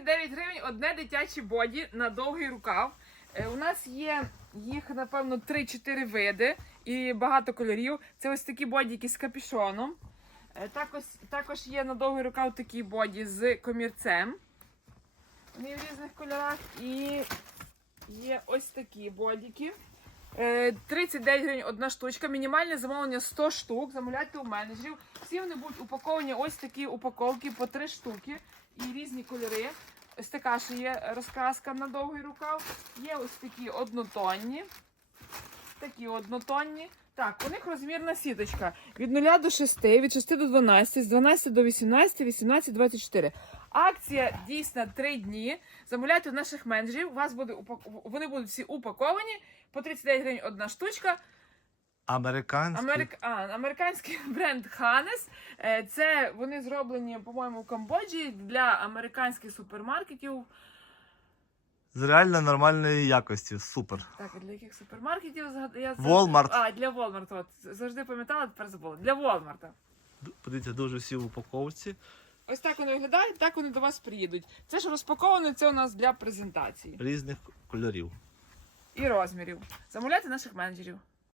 39 гривень одне дитяче боді на довгий рукав. Е, У нас є їх, напевно, 3-4 види і багато кольорів. Це ось такі бодіки з капюшоном. Е, Також, також є на довгий рукав такі боді з комірцем. Вони в різних кольорах. І є ось такі бодіки. Е, 39 гривень одна штучка. Мінімальне замовлення 100 штук. Замовляйте у менеджерів. Всі вони будуть упаковані ось такі упаковки по 3 штуки і різні кольори. Ось така ще є розкраска на довгий рукав. Є ось такі однотонні. Такі однотонні. Так, у них розмірна сіточка від 0 до 6, від 6 до 12, з 12 до 18, 18 24. Акція дійсна 3 дні. Замовляйте у наших менеджерів. У вас буде упак- вони будуть всі упаковані по 39 гривень одна штучка. Американський. Америк... А, американський бренд Ханес. Це вони зроблені, по-моєму, в Камбоджі для американських супермаркетів. З реально нормальної якості. Супер. Так, а для яких супермаркетів я завжди- Walmart. А, для Walmart. От завжди пам'ятала, тепер забула. Для Walmart. Д- Подивіться, дуже всі в упаковці. Ось так вони виглядають, так вони до вас приїдуть. Це ж розпаковано, це у нас для презентації Різних кольорів. і розмірів. Замовляйте наших менеджерів.